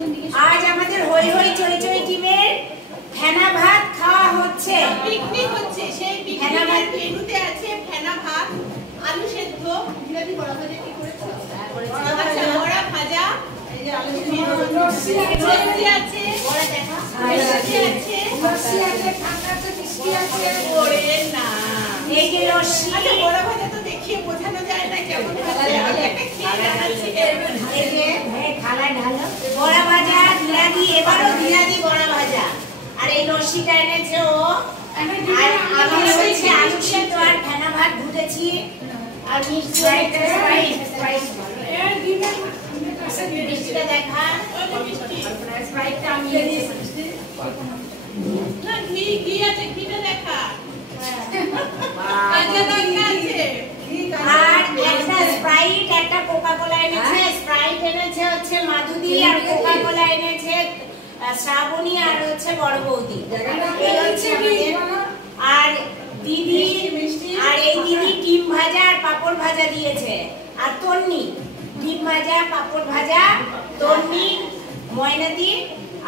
आज আমাদের হই হই চই চই টিমের ফেনা ভাত খাওয়া হচ্ছে, পিকনিক হচ্ছে। সেই ফেনা ভাত মেনুতে আছে ফেনা ভাত, আলু সেদ্ধ, বিলাতি বড়া ভাজা কি করেছো? আচ্ছা, বড়া ভাজা, এই যে আলু সেদ্ধ, লস্যি আছে, বড়া দেখা, লস্যি আছে, ঠান্ডা আছে, মিষ্টি আছে। ওরে না, এই যে লস্যি। আচ্ছা, বড়া ভাজা তো দেখিয়ে বোঝানো যায় না কেমন হচ্ছে। আমি একটা খেয়ে দেখাচ্ছি। এই যে থালায় ঢালো বড়া ভাজা, বিলাতি, এবারও বিলাতি বড়া ভাজা। আর এই লস্যিটা এনেছে ও। আর আমি হচ্ছে আলু সেদ্ধ আর ফেনা ভাত ভুটেছি। আর মিষ্টিটা দেখা, স্প্রাইটটা আমি না, ঘি আছে, ঘিটা দেখা। কাঁচা লঙ্কা আছে। আর একটা স্প্রাইট, একটা কোকা কোলা এনেছে। স্প্রাইট এনেছে হচ্ছে মাধুদি, আর কোকা কোলা এনেছে শ্রাবণী, আর হচ্ছে বড় বৌদি। এই হচ্ছে আর দিদি, আর এই দিদি ডিম ভাজা আর পাপড় ভাজা দিয়েছে। আর তন্নি ডিম ভাজা, পাপড় ভাজা, তন্নি, ময়নাদি,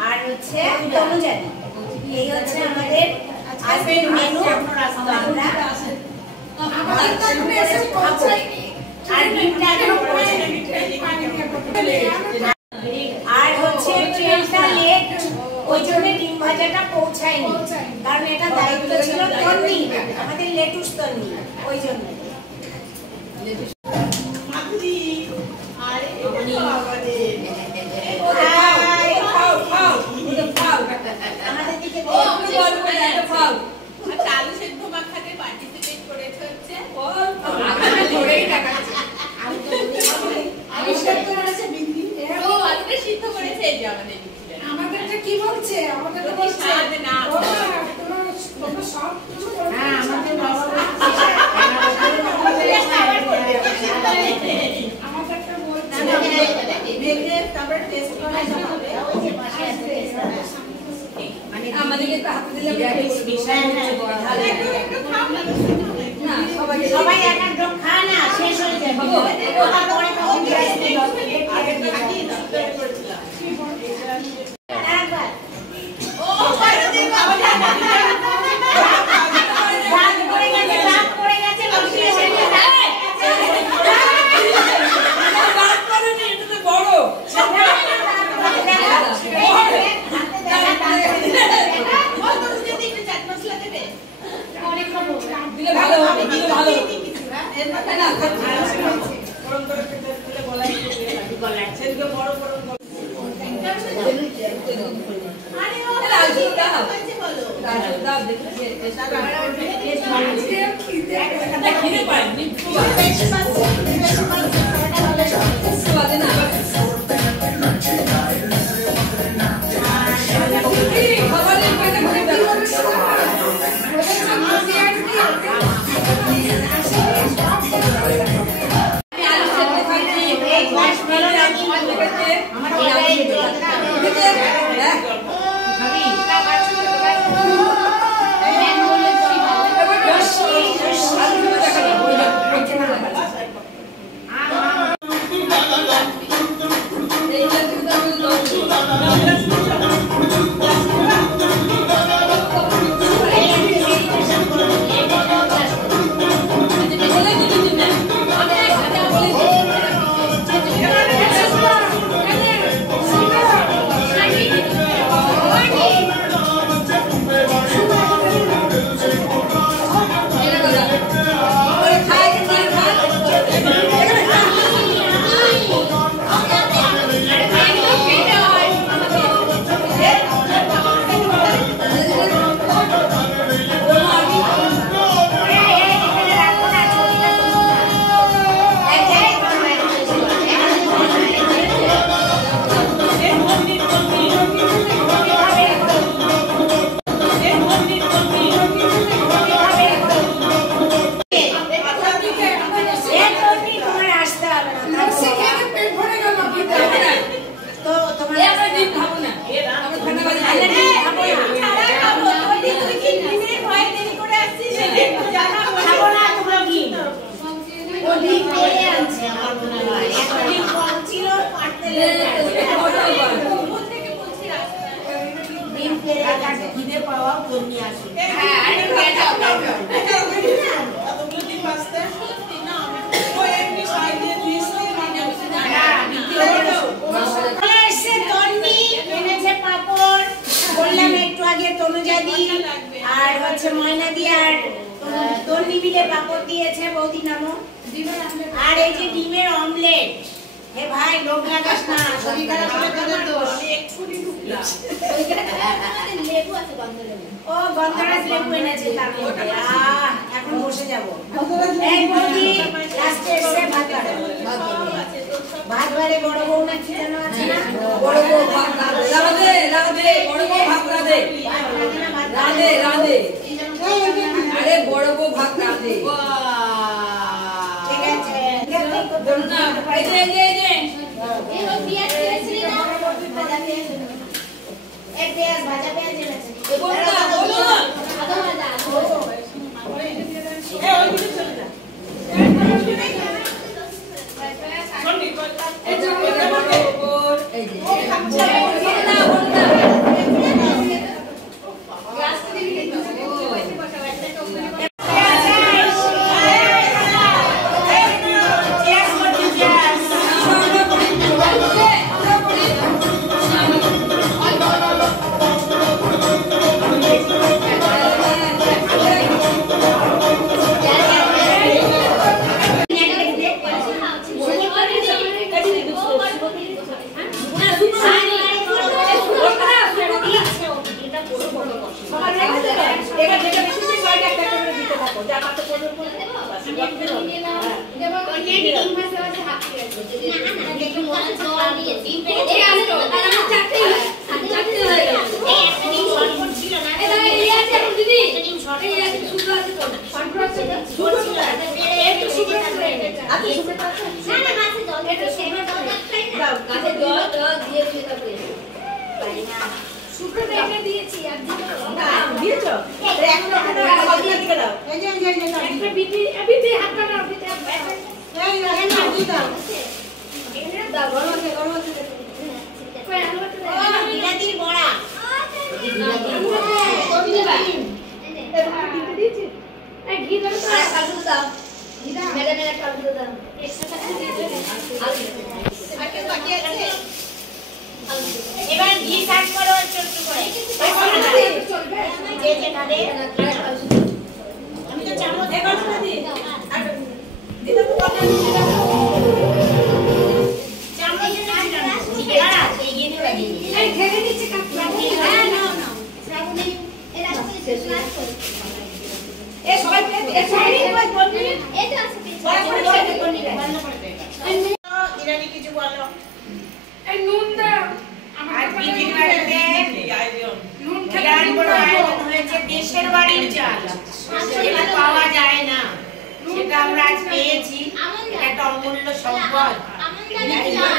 আর হচ্ছে তনুজাদি। এই হচ্ছে আমাদের আজকের মেনু। আর হচ্ছে ট্রেনটা লেট, ওই জন্য ডিম ভাজাটা পৌঁছায়নি, কারণ এটা দায়িত্ব ছিল তন্নি, আমাদের লেটুস তন্নি, ওই জন্য। আমাদের দিকে আলু সেদ্ধ মাখাতে পার্টিসিপেট করেছে হচ্ছে আলুটা সিদ্ধ করেছে। এই যে আমাদের আমাদেরটা কি বলছে? আমাদেরটা বলছে না, তোমরা সব কিছু করবে। হ্যাঁ, আমাদের আমাদেরটা বলছে ভেঙে তারপর টেস্ট করা হবে। মানে আমাদেরকে তো হাতে দিলে বিষয় একটু খাও না, সবাই এক এক ড্রপ খায় না, শেষ হয়ে যায়। ছিল পারতে আর হচ্ছে ময়নাদি আর তন্নি মিলে পাপড় দিয়েছে বৌদি নামো। আর এই যে ডিমের অমলেট। হে ভাই লোক লাগাস না, শরীর খারাপ হলে তোদের দোষ। এক্ষুনি ঢুকলাম। লেবু আছে গন্ধরাজ। ও গন্ধরাজ লেবু এনেছে তার মধ্যে। এখন বসে যাব। এই বৌদি লাস্টে এসে ভাত বাড়ে। ভাত বাড়ে বড় বউ না কি জানো আছে না? বড় বউ ভাত রাঁধে রাঁধে বড় বউ ভাত রাঁধে রাঁধে রাঁধে। আরে বড় বউ ভাত রাঁধে। ঠিক আছে। এই যে এই যে এই ও পিয়াজ দিয়েছিলি না? ভাজা পিয়াজ। এই পেঁয়াজ ভাজা পেঁয়াজ এনেছে। বলো না বলো না। আদা ভাজা। এই ওইদিকে চলে যা। এই যে বড় বউ এই যে বলো না বলো না। গ্লাস দিয়ে দিতে এবার ঘি কাট করো ছোট করে। যে যে খাবে আমি তো চামচ এই কথা দি। আর দিদা তো কথা চামচ না ঠিক আছে এগিয়ে নিয়ে লাগি। এই ঢেলে দিচ্ছে কাটলা। হ্যাঁ নাও নাও। শ্রাবণী এর আসলে শেষ করে। এই সবাই এই সবাই কই বলবি? এটা আছে বড় করে বলতে কোনি রে। ইরানি কিছু বলো। এই নুন দাও। আর পিঠে বাড়িতে নুন বিরাট বড় আয়োজন হয়েছে দেশের বাড়ির চাল। সেটা পাওয়া যায় না, সেটা আমরা আজ পেয়েছি। একটা অমূল্য সম্পদ।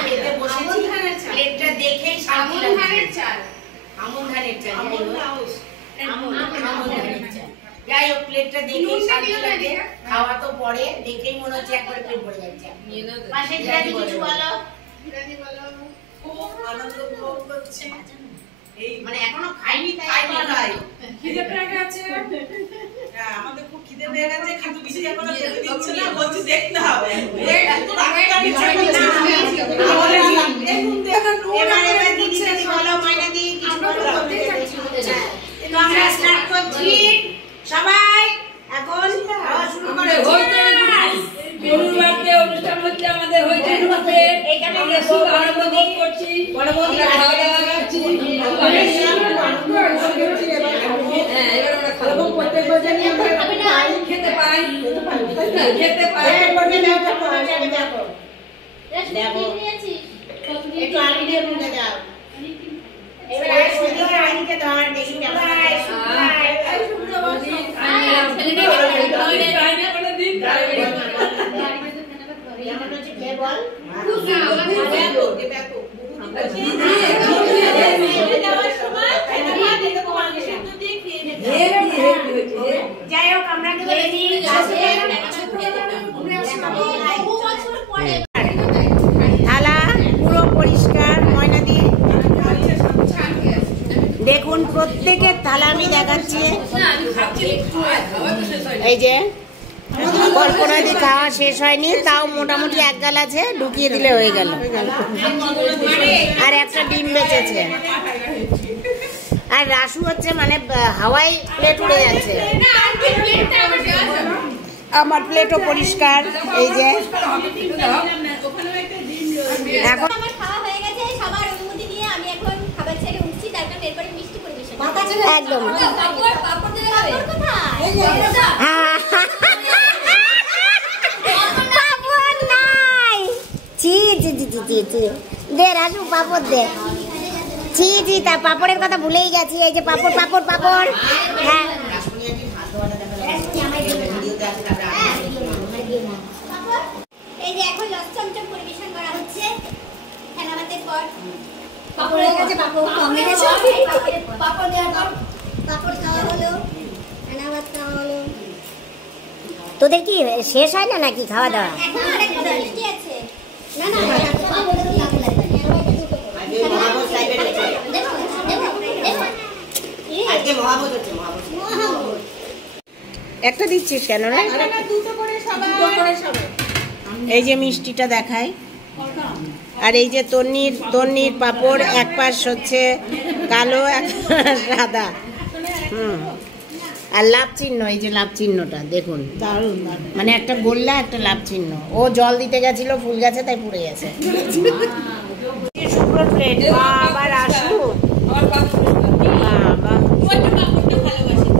খেতে বসেছি, প্লেটটা দেখেই শান্তি লাগছে। আমন ধানের চাল, আমন ধানের চাল। যাই হোক প্লেটটা দেখেই শান্তি লাগে। খাওয়া তো পরে, দেখেই মনে হচ্ছে একবারে পেট ভরে যাচ্ছে। পাশে কিছু বলো। খুব আনন্দ উপভোগ করছি। এই মানে এখনো খাইনি তাই নাই। খিদে পেয়ে গেছে। হ্যাঁ আমাদের খুব খিদে পেয়ে গেছে কিন্তু বিচি এখনো খেতে দিচ্ছে না, বলছি দেখতে হবে। এবার দিদি দিদি বলো, ময়না দি কিছু বলো। তো আমরা স্টার্ট করছি সবাই। এখন খাওয়া শুরু করে গরুর বাড়িতে অনুষ্ঠান হচ্ছে আমাদের হয়েছে আমরা খুব আনন্দ ভোগ করছি। বড় বৌদি খাওয়া দাওয়া করছি। হ্যাঁ এবার আমরা খাবো। খেতে পাই খেতে পাই। একটু আলু দিয়ে মুখে দাও। এবার আইসিকে আইনিকে ধর দেখি কেমন কেমন হচ্ছে খেয়ে বল। যাই হোক আমরা খেয়ে নিই। থালা পুরো পরিষ্কার। ময়নাদি দেখুন প্রত্যেকের থালা আমি দেখাচ্ছি। এই যে কল্পনাদি খাওয়া শেষ হয়নি, তাও মোটামুটি এক গাল আছে, ঢুকিয়ে দিলে হয়ে গেল। আর একটা ডিম বেঁচেছে। আর রাসু হচ্ছে মানে হাওয়াই প্লেট উড়ে যাচ্ছে। আমার প্লেটও পরিষ্কার। এই যে এখন আমার খাওয়া হয়ে গেছে, সবার অনুমতি নিয়ে আমি এখন খাবার ছেড়ে উঠছি, তারপর এরপরে মিষ্টি পরিবেশন একদম পাপড় দেবে কোথায়? পাপড় নাই। ছি ছি ছি ছি ছি ছি। দে রাজু পাপড় দে। ছি ছি, তা পাপড়ের কথা ভুলেই গেছি। এই যে পাপড় পাপড় পাপড়। হ্যাঁ এই যে এখন লস চমচম পরিবেশন করা হচ্ছে ফেনাভাতের পর। পাপড় হয়ে গেছে, পাপড় কমে গেছে। পাপড় দেওয়ার পর পাপড় খাওয়া হলো, ফেনাভাত খাওয়া হলো। তোদের কি শেষ হয় না নাকি খাওয়া দাওয়া? এখন আরেকটা মিষ্টি আছে। না না পাপড় তো লাগে লাগে। একটা দিচ্ছিস কেন রে? দুটো করে সবাই। এই যে মিষ্টিটা দেখাই। আর এই যে তন্নির পাপড়, এক পাশ হচ্ছে কালো, এক পাশ সাদা। আর লাভ চিহ্ন, এই যে লাভ চিহ্নটা দেখুন, মানে একটা গোল্লা একটা লাভ চিহ্ন। ও জল দিতে গেছিল ফুল গাছে, তাই পুড়ে গেছে। শুকনো প্লেট। আবার আসু বাবা, ভালোবাসি